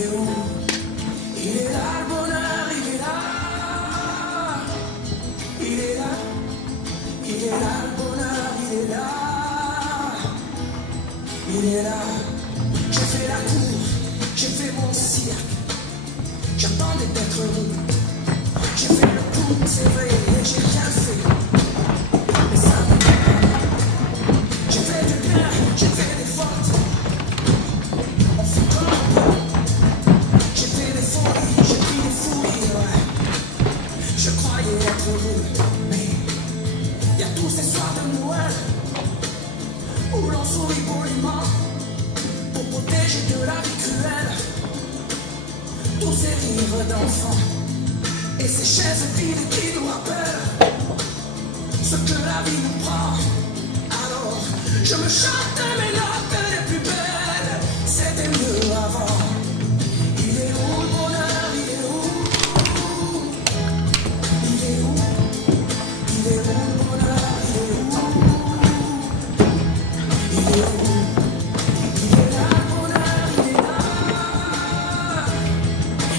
est où? Il est là, le bonheur, il est là. Il est là, il est là, le bonheur, il est là. Il est là. J'ai fait la cour, j'ai fait mon cirque. J'attendais d'être heureux. J'ai fait le coup, c'est vrai, et j'ai rien fait. Mais ça ne m'a pas. J'ai fait du bien, j'ai fait des fautes. On fout comme un peu. J'ai fait des folies, j'ai pris des fouilles, ouais. Je croyais être heureux, mais y a tous ces soirs de Noël où l'on sourit poliment pour protéger de la vie cruelle tous ces rires d'enfants et ces chaises vides qui nous rappellent ce que la vie nous prend. Alors je me chante mes notes les plus belles, c'était mieux avant. Il est où le bonheur, il est où? Il est où? Il est où le bonheur, il est où? Il est où? Il est là le bonheur, il est là.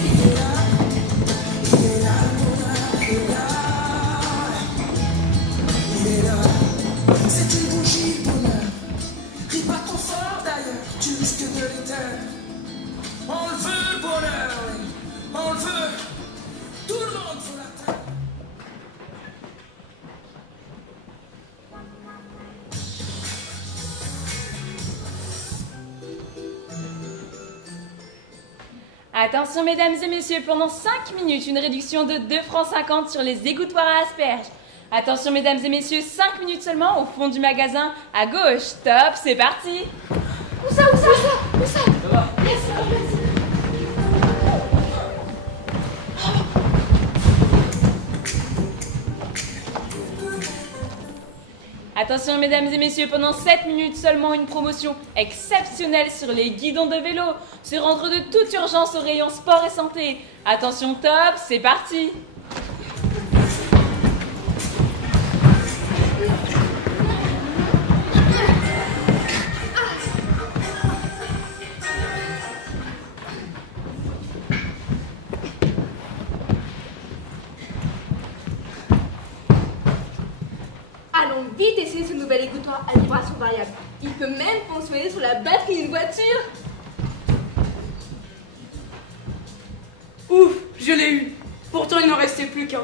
Il est là, il est là le bonheur, il est là. Il est là. C'est une bougie bonheur. Ris pas trop fort d'ailleurs, tu risques de l'éteindre. On le veut le bonheur, oui. On le veut. Tout le monde veut l'atteindre. Attention mesdames et messieurs, pendant 5 minutes, une réduction de 2 francs 50 sur les égouttoirs à asperges. Attention mesdames et messieurs, 5 minutes seulement au fond du magasin, à gauche. Top, c'est parti. Où ça? Merci. Attention mesdames et messieurs, pendant 7 minutes seulement, une promotion exceptionnelle sur les guidons de vélo. Se rendre de toute urgence au rayon sport et santé. Attention top, c'est parti. Allons vite essayer ce nouvel égouttoir à vibration variable. Il peut même fonctionner sur la batterie d'une voiture. Ouf, je l'ai eu. Pourtant, il n'en restait plus qu'un.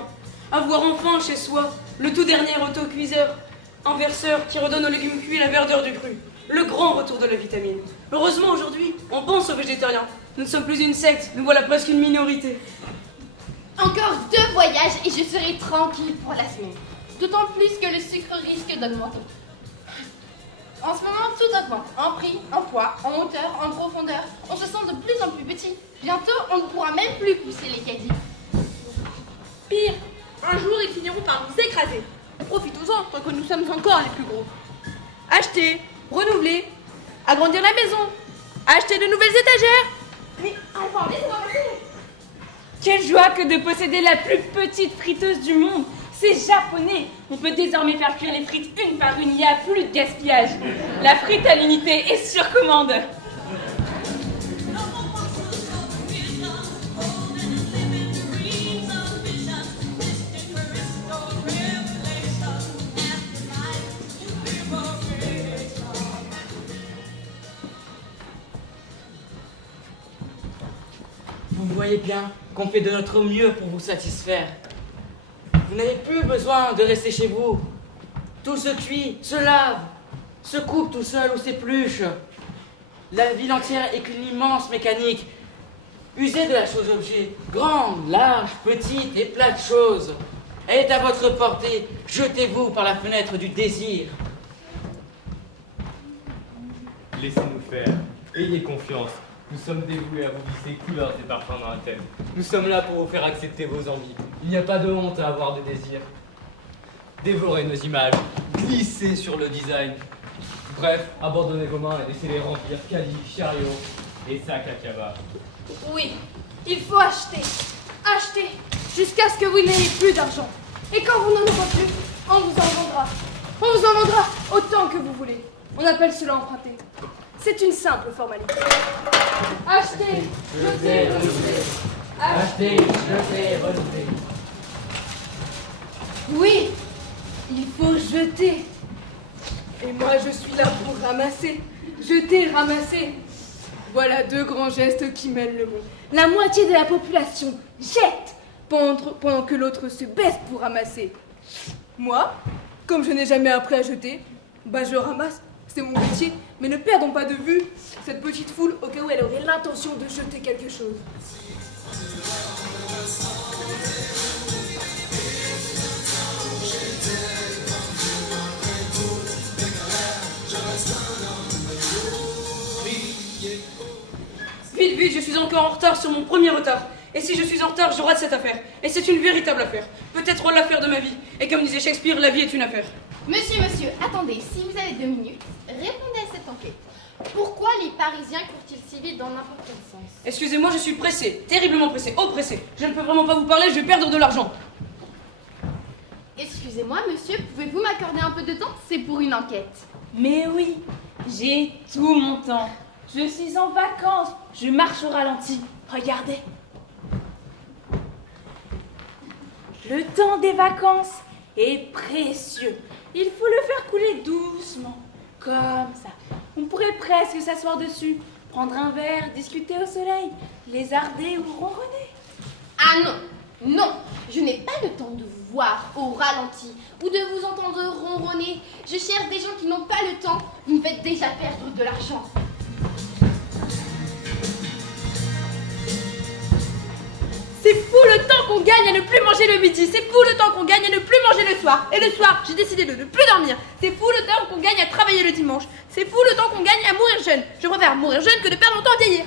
Avoir enfin chez soi le tout dernier autocuiseur, inverseur qui redonne aux légumes cuits la verdure du cru. Le grand retour de la vitamine. Heureusement, aujourd'hui, on pense aux végétariens. Nous ne sommes plus une secte, nous voilà presque une minorité. Encore 2 voyages et je serai tranquille pour la semaine. D'autant plus que le sucre risque d'augmenter. En ce moment, tout augmente. En prix, en poids, en hauteur, en profondeur. On se sent de plus en plus petit. Bientôt, on ne pourra même plus pousser les caddies. Pire, un jour ils finiront par nous écraser. Profitons-en tant que nous sommes encore les plus gros. Acheter, renouveler, agrandir la maison, acheter de nouvelles étagères. Mais enfin, laissez-moi passer. Quelle joie que de posséder la plus petite friteuse du monde. C'est japonais. On peut désormais faire cuire les frites une par une, il n'y a plus de gaspillage. La frite à l'unité est sur commande. Vous voyez bien qu'on fait de notre mieux pour vous satisfaire. Vous n'avez plus besoin de rester chez vous. Tout se cuit, se lave, se coupe tout seul ou s'épluche. La ville entière est qu'une immense mécanique. Usez de la chose-objet, grande, large, petite et plein de choses. Elle est à votre portée. Jetez-vous par la fenêtre du désir. Laissez-nous faire. Ayez confiance. Nous sommes dévoués à vous visser couleurs et parfums dans la tête. Nous sommes là pour vous faire accepter vos envies. Il n'y a pas de honte à avoir des désirs. Dévorez nos images. Glissez sur le design. Bref, abandonnez vos mains et laissez-les remplir califs, chariots et sacs à cabas. Oui, il faut acheter, acheter, jusqu'à ce que vous n'ayez plus d'argent. Et quand vous n'en aurez plus, on vous en vendra. On vous en vendra autant que vous voulez. On appelle cela emprunter. c'est une simple formalité. Achetez, Jetez, renouvelez. Achetez, jetez, renouvelez. oui, il faut jeter. Et moi, je suis là pour ramasser. Jeter, ramasser. Voilà deux grands gestes qui mènent le monde. La moitié de la population jette pendant que l'autre se baisse pour ramasser. Moi, comme je n'ai jamais appris à jeter, bah je ramasse. C'est mon métier. Mais ne perdons pas de vue cette petite foule au cas où elle aurait l'intention de jeter quelque chose. Vite, vite, je suis encore en retard sur mon premier retard. Et si je suis en retard, je rate cette affaire. Et c'est une véritable affaire. Peut-être l'affaire de ma vie. Et comme disait Shakespeare, la vie est une affaire. Monsieur, attendez, si vous avez 2 minutes, répondez à cette enquête. Pourquoi les Parisiens courent-ils si vite dans n'importe quel sens? Excusez-moi, je suis pressé, terriblement pressé, pressé. Je ne peux vraiment pas vous parler, je vais perdre de l'argent. Excusez-moi, monsieur, pouvez-vous m'accorder un peu de temps? C'est pour une enquête. Mais oui, j'ai tout mon temps. Je suis en vacances, je marche au ralenti. Regardez. Le temps des vacances est précieux. Il faut le faire couler doucement, comme ça. On pourrait presque s'asseoir dessus, prendre un verre, discuter au soleil, lézarder ou ronronner. Ah non, non, je n'ai pas le temps de vous voir au ralenti ou de vous entendre ronronner. Je cherche des gens qui n'ont pas le temps. Vous me faites déjà perdre de l'argent. C'est fou le temps qu'on gagne à ne plus manger le midi. C'est fou le temps qu'on gagne à ne plus manger le soir. Et le soir, j'ai décidé de ne plus dormir. C'est fou le temps qu'on gagne à travailler le dimanche. C'est fou le temps qu'on gagne à mourir jeune. Je préfère mourir jeune que de perdre mon temps à vieillir.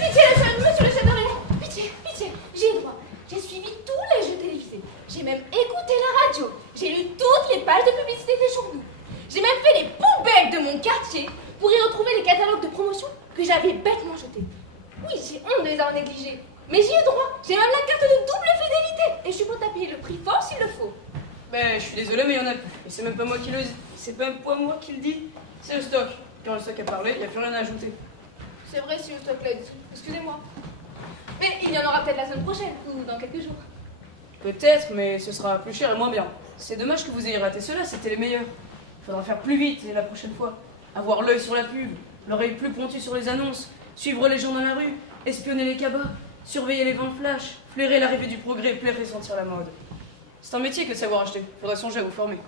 Pitié le jeune, monsieur le chef de rayon. Pitié, pitié, j'ai le droit. J'ai suivi tous les jeux télévisés. J'ai même écouté la radio. J'ai lu toutes les pages de publicité des journaux. J'ai même fait les poubelles de mon quartier pour y retrouver les catalogues de promotion que j'avais bêtement jetés. Oui, j'ai honte de les avoir négligés. Mais j'y ai droit. J'ai même la carte de double fidélité. Et je suis prête à payer le prix fort s'il le faut. Ben, je suis désolé, mais il y en a plus. Et c'est même pas moi qui le dis. C'est même pas moi qui le dis. C'est le stock. Quand le stock a parlé, il n'y a plus rien à ajouter. C'est vrai si le stock l'a dit. Excusez-moi. Mais il y en aura peut-être la semaine prochaine ou dans quelques jours. Peut-être, mais ce sera plus cher et moins bien. C'est dommage que vous ayez raté cela, c'était les meilleurs. Faudra faire plus vite la prochaine fois. Avoir l'œil sur la pub, l'oreille plus pointue sur les annonces, suivre les gens dans la rue, espionner les cabas, surveiller les vents flash, flairer l'arrivée du progrès, pressentir la mode. C'est un métier que de savoir acheter. Faudra songer à vous former.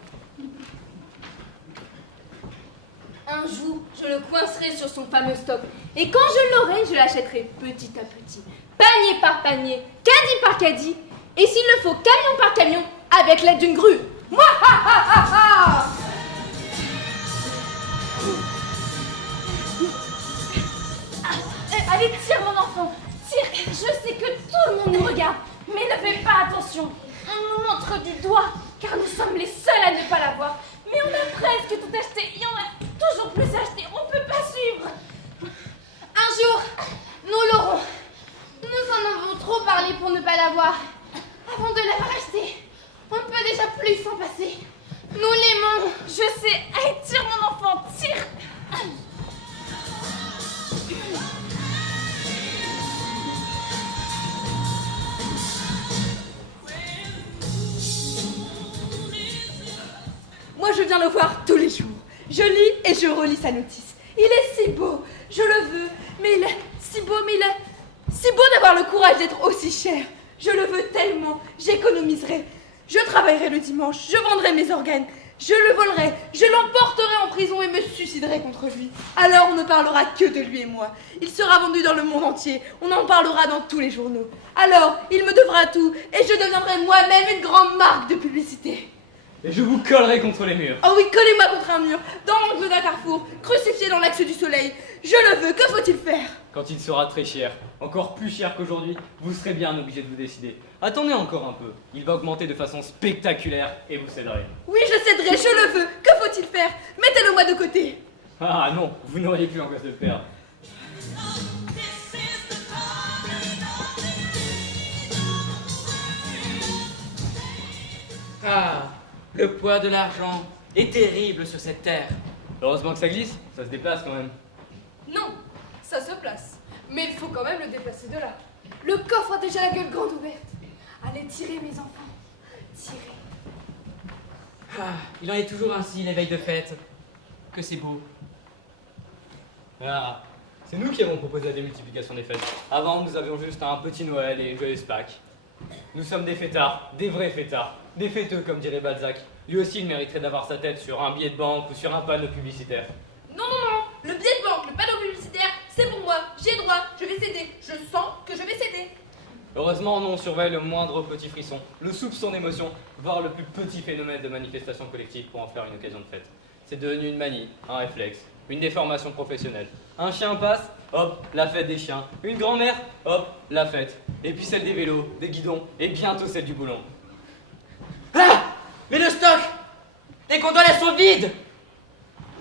Un jour, je le coincerai sur son fameux stock. Et quand je l'aurai, je l'achèterai petit à petit, panier par panier, caddie par caddie, et s'il le faut, camion par camion, avec l'aide d'une grue. Mouah. Allez, tire mon enfant, tire. Je sais que tout le monde nous regarde, mais ne fais pas attention. On nous montre du doigt, car nous sommes les seuls à ne pas l'avoir. Mais on a presque tout acheté, il y en a toujours plus à acheter, on peut pas suivre. Un jour, nous l'aurons. Nous en avons trop parlé pour ne pas l'avoir. Avant de l'avoir acheté, on ne peut déjà plus s'en passer. Nous l'aimons. Je sais, allez, tire mon enfant, tire. Moi, je viens le voir tous les jours. Je lis et je relis sa notice. Il est si beau, je le veux, mais il est si beau, mais il est si beau d'avoir le courage d'être aussi cher. Je le veux tellement, j'économiserai. Je travaillerai le dimanche, je vendrai mes organes, je le volerai, je l'emporterai en prison et me suiciderai contre lui. Alors on ne parlera que de lui et moi. Il sera vendu dans le monde entier, on en parlera dans tous les journaux. Alors, il me devra tout et je deviendrai moi-même une grande marque de publicité. Et je vous collerai contre les murs. Oh oui, collez-moi contre un mur, dans l'angle d'un carrefour, crucifié dans l'axe du soleil. Je le veux, que faut-il faire? Quand il sera très cher, encore plus cher qu'aujourd'hui, vous serez bien obligé de vous décider. Attendez encore un peu, il va augmenter de façon spectaculaire et vous céderez. Oui, je céderai, je le veux. Que faut-il faire? Mettez-le moi de côté. Ah non, vous n'auriez plus en quoi de le faire. Ah, le poids de l'argent est terrible sur cette terre. Heureusement que ça glisse, ça se déplace quand même. Non, ça se place. Mais il faut quand même le déplacer de là. Le coffre a déjà la gueule grande ouverte. Allez tirer, mes enfants. Tirez. Ah, il en est toujours ainsi les veilles de fête. Que c'est beau. Ah, c'est nous qui avons proposé la démultiplication des fêtes. Avant, nous avions juste un petit Noël et une joyeuse Pâques. Nous sommes des fêtards, des vrais fêtards, des fêteux comme dirait Balzac. Lui aussi, il mériterait d'avoir sa tête sur un billet de banque ou sur un panneau publicitaire. Non, non, non, le billet de banque, le panneau publicitaire, c'est pour moi, j'ai droit, je vais céder, je sens que je vais céder. Heureusement, nous on surveille le moindre petit frisson, le soupçon d'émotion, voire le plus petit phénomène de manifestation collective pour en faire une occasion de fête. C'est devenu une manie, un réflexe, une déformation professionnelle. Un chien passe, hop, la fête des chiens. Une grand-mère, hop, la fête. Et puis celle des vélos, des guidons, et bientôt celle du boulon. Ah! Mais le stock! Les gondoles, elles sont vides!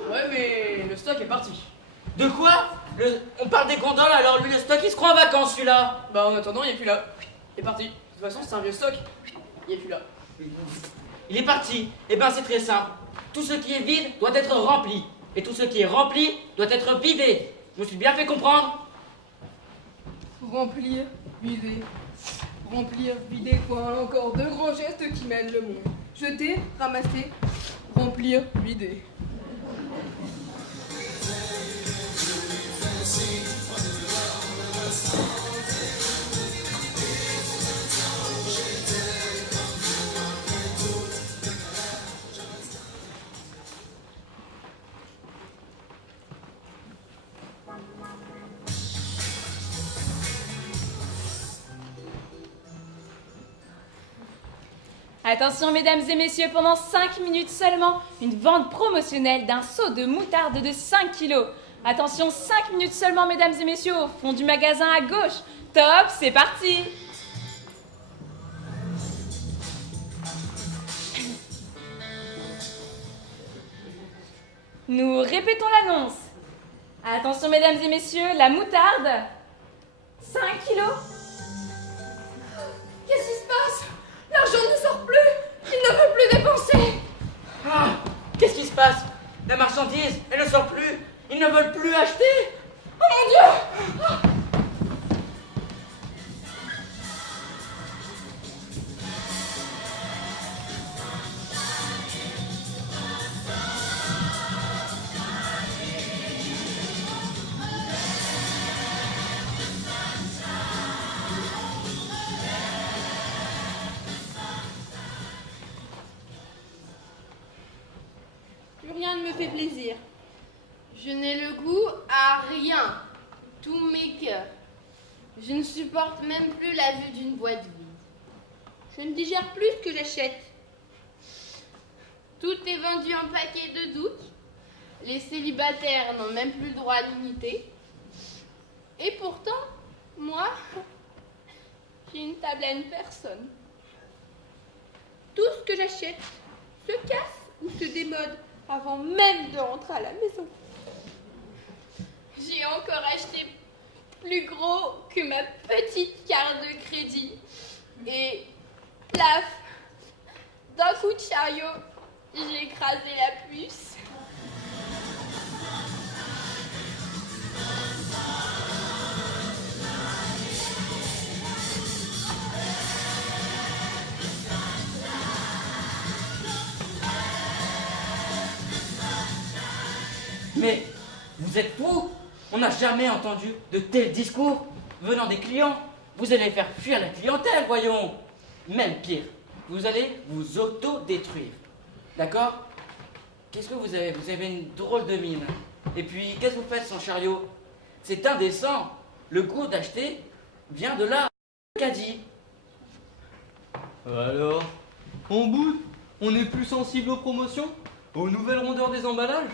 Ouais, mais le stock est parti. De quoi? On parle des gondoles, alors lui, le stock, il se croit en vacances, celui-là! Bah en attendant, il est plus là. Il est parti. De toute façon, c'est un vieux stock. Il est plus là. Il est parti. Eh ben, c'est très simple. Tout ce qui est vide doit être rempli. Et tout ce qui est rempli doit être vidé. Je me suis bien fait comprendre? Remplir, vider. Remplir, vider, quoi. Encore deux grands gestes qui mènent le monde. Jeter, ramasser, remplir, vider. Attention mesdames et messieurs, pendant 5 minutes seulement, une vente promotionnelle d'un seau de moutarde de 5 kilos. Attention, 5 minutes seulement mesdames et messieurs, au fond du magasin à gauche. Top, c'est parti! Nous répétons l'annonce. Attention mesdames et messieurs, la moutarde, 5 kilos. Qu'est-ce qui se passe? L'argent ne sort plus, il ne veut plus dépenser. Ah! Qu'est-ce qui se passe? La marchandise, elle ne sort plus. Ils ne veulent plus acheter. Oh mon Dieu! Plus rien ne me fait plaisir. Je n'ai le goût à rien. Tout m'écoeure. Je ne supporte même plus la vue d'une boîte vide. Je ne digère plus ce que j'achète. Tout est vendu en paquets de doutes. Les célibataires n'ont même plus le droit à l'unité. Et pourtant, moi, j'ai une table à une personne. Tout ce que j'achète se casse ou se démode avant même de rentrer à la maison. J'ai encore acheté plus gros que ma petite carte de crédit. Et plaf, d'un coup de chariot, j'ai écrasé la puce. Mais vous êtes fous? On n'a jamais entendu de tels discours venant des clients. Vous allez faire fuir la clientèle, voyons. Même pire, vous allez vous auto-détruire. D'accord? Qu'est-ce que vous avez? Vous avez une drôle de mine. Et puis, qu'est-ce que vous faites sans chariot? C'est indécent. Le goût d'acheter vient de là. Qu'a dit? Alors, on boude? On est plus sensible aux promotions? Aux nouvelles rondeurs des emballages?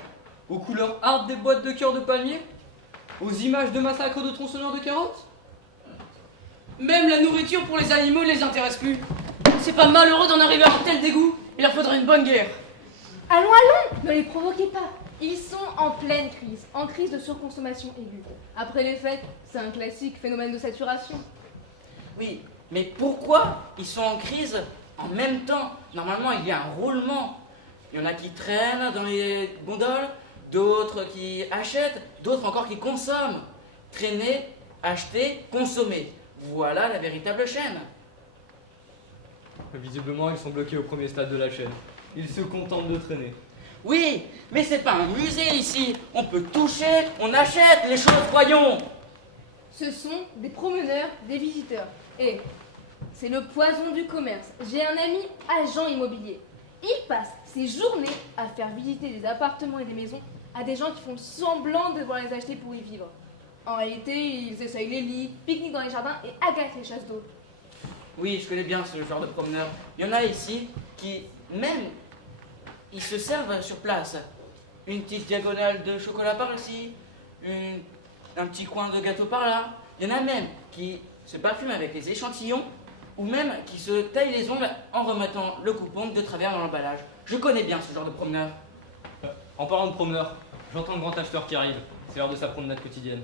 Aux couleurs hard des boîtes de cœur de palmier? Aux images de massacres de tronçonneurs de carottes? Même la nourriture pour les animaux ne les intéresse plus. C'est pas malheureux d'en arriver à un tel dégoût. Il leur faudrait une bonne guerre. Allons, allons, ne les provoquez pas. Ils sont en pleine crise, en crise de surconsommation aiguë. Après les fêtes, c'est un classique phénomène de saturation. Oui, mais pourquoi ils sont en crise en même temps. Normalement, il y a un roulement. Il y en a qui traînent dans les gondoles, d'autres qui achètent, d'autres encore qui consomment. Traîner, acheter, consommer. Voilà la véritable chaîne. Visiblement, ils sont bloqués au premier stade de la chaîne. Ils se contentent de traîner. Oui, mais c'est pas un musée ici. On peut toucher, on achète les choses, voyons. Ce sont des promeneurs, des visiteurs. Et c'est le poison du commerce. J'ai un ami agent immobilier. Il passe ses journées à faire visiter des appartements et des maisons à des gens qui font semblant de devoir les acheter pour y vivre. En réalité, ils essayent les lits, pique-niquent dans les jardins et agatent les chasses d'eau. Oui, je connais bien ce genre de promeneurs. Il y en a ici qui, même, ils se servent sur place. Une petite diagonale de chocolat par ici, un petit coin de gâteau par là. Il y en a même qui se parfument avec les échantillons ou même qui se taillent les ongles en remettant le coupon de travers dans l'emballage. Je connais bien ce genre de promeneur. En parlant de promeneurs, j'entends le grand acheteur qui arrive. C'est l'heure de sa promenade quotidienne.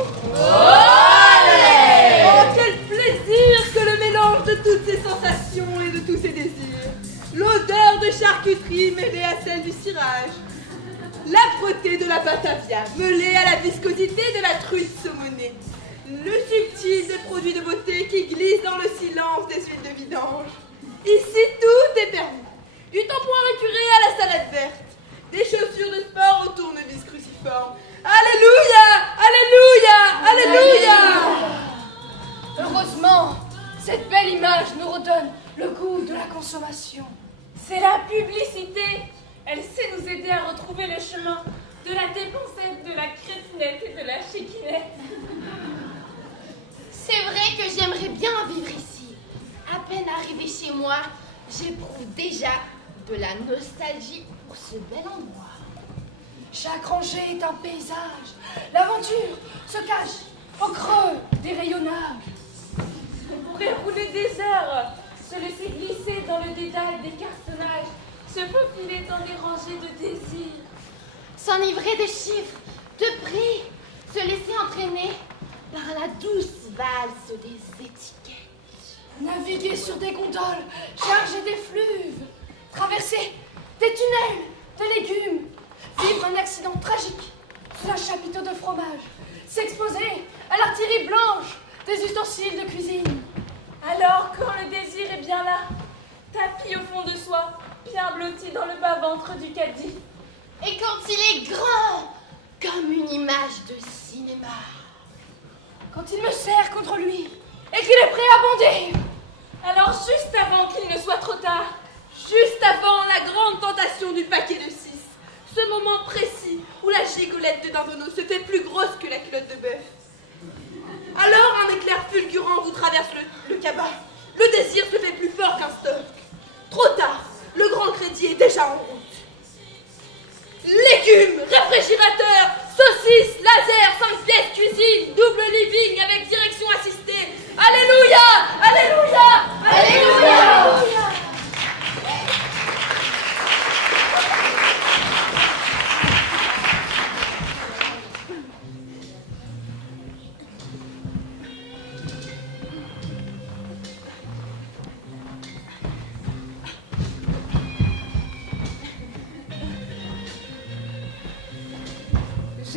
Oh, quel plaisir que le mélange de toutes ces sensations et de tous ces désirs. L'odeur de charcuterie mêlée à celle du cirage. L'âpreté de la batavia mêlée à la viscosité de la truite saumonée. Le subtil des produits de beauté qui glissent dans le silence des huiles de vidange. Ici, tout est permis. Du tampon récuré à la salade verte. Des chaussures de sport au tournevis cruciforme. Alléluia! Alléluia! Alléluia! Heureusement, cette belle image nous redonne le goût de la consommation. C'est la publicité. Elle sait nous aider à retrouver le chemin de la dépensette, de la crétinette et de la chiquinette. C'est vrai que j'aimerais bien vivre ici. À peine arrivé chez moi, j'éprouve déjà de la nostalgie pour ce bel endroit. Chaque rangée est un paysage. L'aventure se cache au creux des rayonnages. On pourrait rouler des heures, se laisser glisser dans le dédale des cartonnages, se faufiler dans des rangées de désirs. S'enivrer de chiffres, de prix, se laisser entraîner par la douce valse des étiquettes. Naviguer sur des gondoles, charger des fleuves, traverser des tunnels de légumes, vivre un accident tragique sous un chapiteau de fromage, s'exposer à l'artillerie blanche des ustensiles de cuisine. Alors, quand le désir est bien là, tapis au fond de soi, bien blotti dans le bas-ventre du caddie. Et quand il est grand, comme une image de cinéma. Quand il me serre contre lui et qu'il est prêt à bondir. Alors, juste avant qu'il ne soit trop tard, Juste avant la grande tentation du paquet de 6. Ce moment précis où la gigolette de dindonneau se fait plus grosse que la culotte de bœuf. Alors un éclair fulgurant vous traverse le cabas. Le désir se fait plus fort qu'un stock. Trop tard, le grand crédit est déjà en route. Légumes, réfrigérateur, saucisses, laser, 5 pièces cuisine, double living avec direction assistée. Alléluia! Alléluia! Alléluia!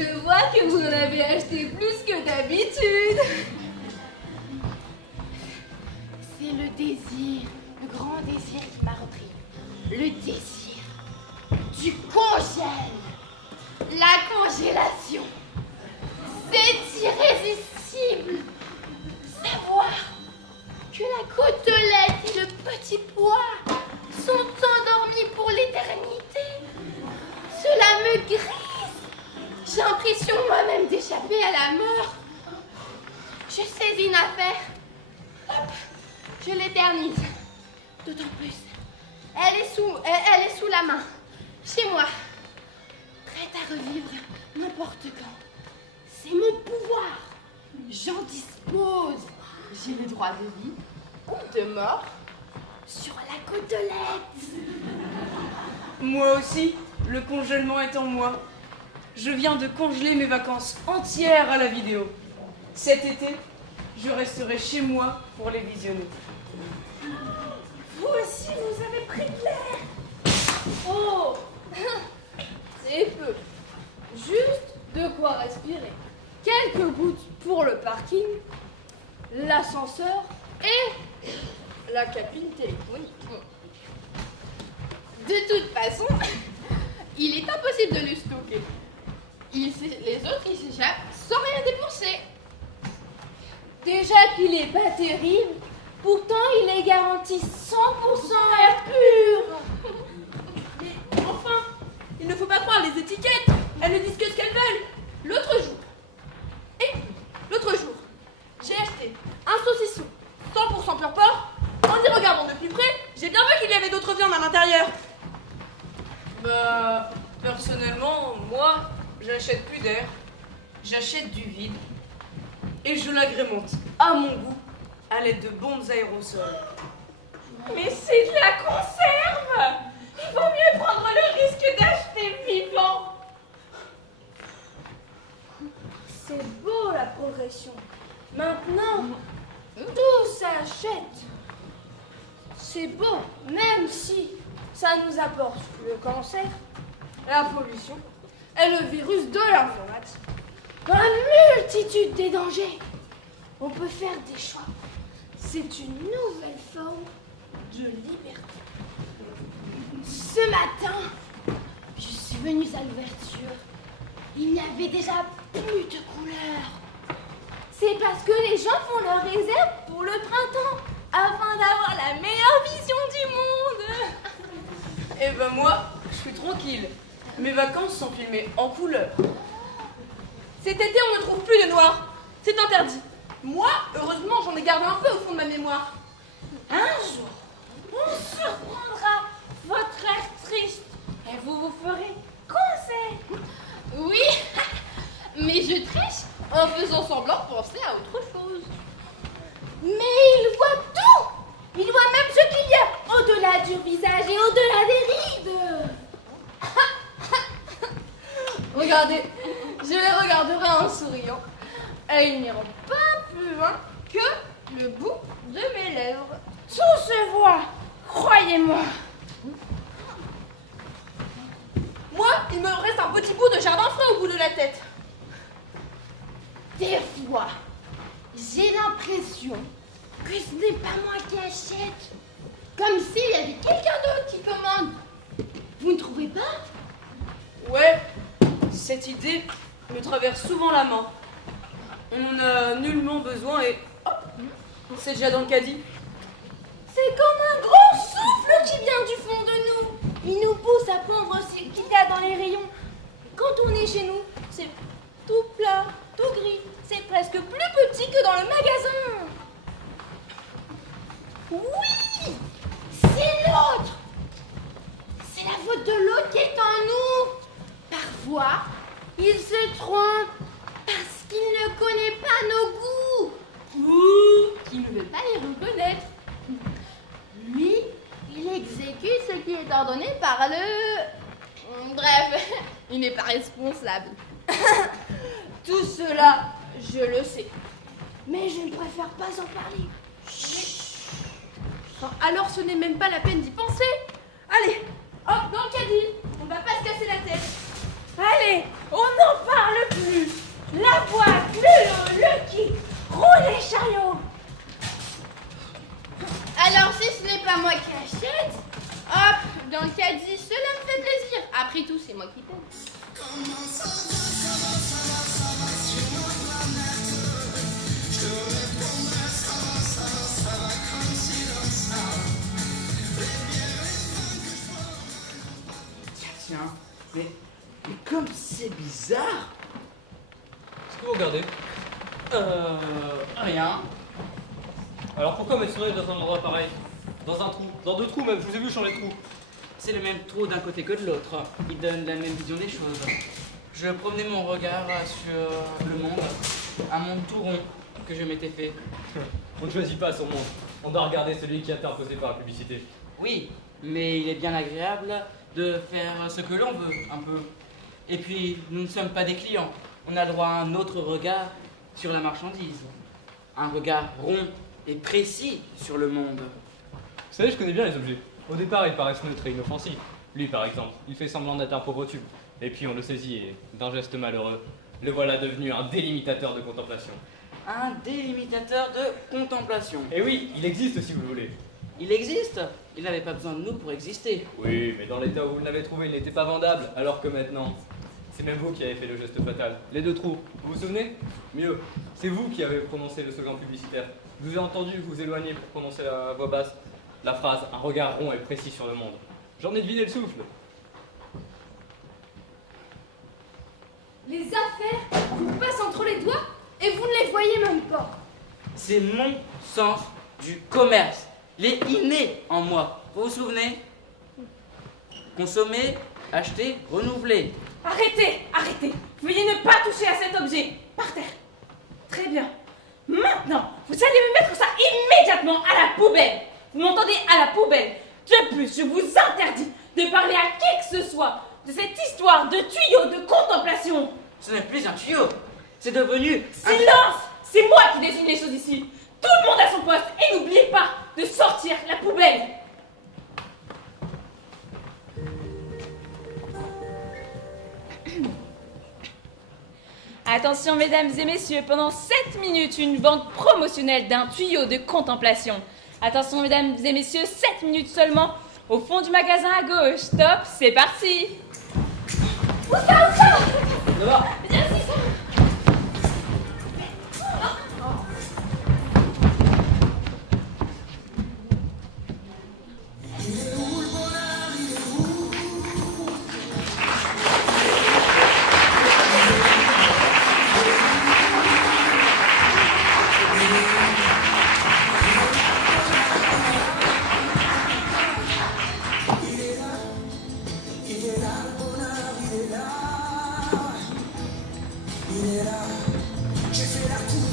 je vois que vous en avez acheté plus que d'habitude. C'est le désir, le grand désir qui m'a repris. Le désir du congèle. La congélation. C'est irrésistible. Savoir que la côtelette et le petit pois sont endormis pour l'éternité. Cela me grise. J'ai l'impression moi-même d'échapper à la mort. Je saisis une affaire. Hop, je l'éternise. D'autant plus. Elle est sous la main. Chez moi. Prête à revivre n'importe quand. C'est mon pouvoir. J'en dispose. J'ai le droit de vie ou de mort sur la côtelette. Moi aussi, le congèlement est en moi. Je viens de congeler mes vacances entières à la vidéo. Cet été, je resterai chez moi pour les visionner. Vous aussi, vous avez pris de l'air. Oh, c'est peu. Juste de quoi respirer. Quelques gouttes pour le parking, l'ascenseur et la cabine téléphonique. De toute façon, il est impossible de le stocker. Les autres, ils s'échappent sans rien dépenser. Déjà qu'il est pas terrible, pourtant il est garanti 100% air pur. Mais enfin, il ne faut pas croire les étiquettes. Elles ne disent que ce qu'elles veulent. L'autre jour, j'ai acheté un saucisson 100% pur porc. En y regardant de plus près, j'ai bien vu qu'il y avait d'autres viandes à l'intérieur. Bah, personnellement, moi, j'achète plus d'air, j'achète du vide et je l'agrémente à mon goût à l'aide de bombes aérosols. Mais c'est de la conserve! Il vaut mieux prendre le risque d'acheter vivant. C'est beau la progression. Maintenant, tout s'achète. C'est bon, même si ça nous apporte le cancer, la pollution et le virus de l'informatique. Dans la multitude des dangers, on peut faire des choix. C'est une nouvelle forme de liberté. Ce matin, je suis venue à l'ouverture. Il n'y avait déjà plus de couleurs. C'est parce que les gens font leur réserve pour le printemps, afin d'avoir la meilleure vision du monde. Et ben moi, je suis tranquille. Mes vacances sont filmées en couleur. Cet été, on ne trouve plus de noir. C'est interdit. Moi, heureusement, j'en ai gardé un peu au fond de ma mémoire. Un jour, on surprendra votre air triste et vous vous ferez conseil. Oui, mais je triche en faisant semblant de penser à autre chose. Mais il voit tout. Il voit même ce qu'il y a au-delà du visage et au-delà des rides. Regardez, je les regarderai en souriant. Et ils n'iront pas plus loin que le bout de mes lèvres. Tout se voit, croyez-moi. Moi, il me reste un petit bout de jardin frais au bout de la tête. Des fois, j'ai l'impression que ce n'est pas moi qui achète. Comme s'il y avait quelqu'un d'autre qui commande. Vous ne trouvez pas? Ouais, cette idée me traverse souvent la main. On en a nullement besoin et hop, c'est déjà dans le caddie. C'est comme un grand souffle qui vient du fond de nous. Il nous pousse à prendre ce qu'il y a dans les rayons. Quand on est chez nous, c'est tout plat, tout gris. C'est presque plus petit que dans le magasin. Oui, c'est l'autre. C'est la faute de l'autre qui est en nous. Parfois, il se trompe parce qu'il ne connaît pas nos goûts ou qu'il ne veut pas les reconnaître. Lui, il exécute ce qui est ordonné par le... Bref, il n'est pas responsable. Tout cela, je le sais. Mais je ne préfère pas en parler. Alors ce n'est même pas la peine d'y penser. Allez, hop, dans le caddie. On va pas se casser la tête. Allez, on n'en parle plus. La boîte, le lot, le kit, roule les chariots. Alors si ce n'est pas moi qui achète, hop, dans le caddie, cela me fait plaisir. Après tout, c'est moi qui paye. Tiens, mais comme c'est bizarre. Qu'est-ce que vous regardez? Rien. Alors pourquoi m'assurer dans un endroit pareil? Dans un trou, dans deux trous même, je vous ai vu changer de trou. C'est le même trou d'un côté que de l'autre. Il donne la même vision des choses. Je promenais mon regard sur le monde, un monde tout rond que je m'étais fait. On ne choisit pas son monde, on doit regarder celui qui est imposé par la publicité. Oui, mais il est bien agréable de faire ce que l'on veut, un peu. Et puis, nous ne sommes pas des clients. On a le droit à un autre regard sur la marchandise. Un regard rond et précis sur le monde. Vous savez, je connais bien les objets. Au départ, ils paraissent neutres et inoffensifs. Lui, par exemple, il fait semblant d'être un pauvre tube. Et puis on le saisit et, d'un geste malheureux, le voilà devenu un délimitateur de contemplation. Un délimitateur de contemplation. Et oui, il existe si vous le voulez. Il existe. Il n'avait pas besoin de nous pour exister. Oui, mais dans l'état où vous l'avez trouvé, il n'était pas vendable, alors que maintenant, c'est même vous qui avez fait le geste fatal. Les deux trous, vous vous souvenez? Mieux, c'est vous qui avez prononcé le slogan publicitaire. Je vous ai entendu vous éloigner pour prononcer à voix basse la phrase « un regard rond et précis sur le monde ». J'en ai deviné le souffle. Les affaires vous passent entre les doigts et vous ne les voyez même pas. C'est mon sens du commerce. Il est inné en moi. Vous vous souvenez? Consommer, acheter, renouveler. Arrêtez, arrêtez. Veuillez ne pas toucher à cet objet. Par terre. Très bien. Maintenant, vous allez me mettre ça immédiatement à la poubelle. Vous m'entendez? À la poubelle. De plus, je vous interdis de parler à qui que ce soit de cette histoire de tuyau de contemplation. Ce n'est plus un tuyau. C'est devenu un... Silence! C'est moi qui désigne les choses ici. Tout le monde à son poste et n'oubliez pas de sortir la poubelle. Attention mesdames et messieurs, pendant 7 minutes, une vente promotionnelle d'un tuyau de contemplation. Attention mesdames et messieurs, 7 minutes seulement, au fond du magasin à gauche. Stop, c'est parti. Où ça? Là-bas. Viens ici, ça. J'ai fait la cour,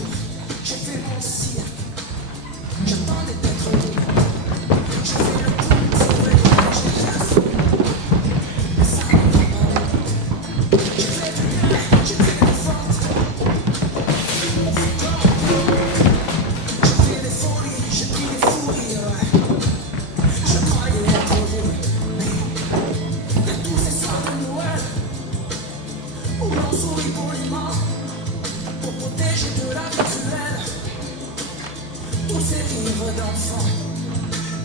j'ai fait mon cirque. J'attendais d'être libre. J'ai fait le tour, c'est vrai, j'ai chassé. Mais ça m'a pas parlé. J'ai fait du bien, j'ai fait des fentes. J'ai fait des folies, j'ai pris des fous rires, ouais. Je croyais être heureux, mais y a tous ces soirs de Noël où l'on sourit poliment pour protéger de la virtuelle tous ces rires d'enfants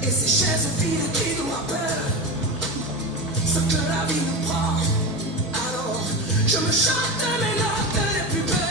et ces chaises vides qui nous rappellent ce que la vie nous prend. Alors je me chante mes notes les plus belles.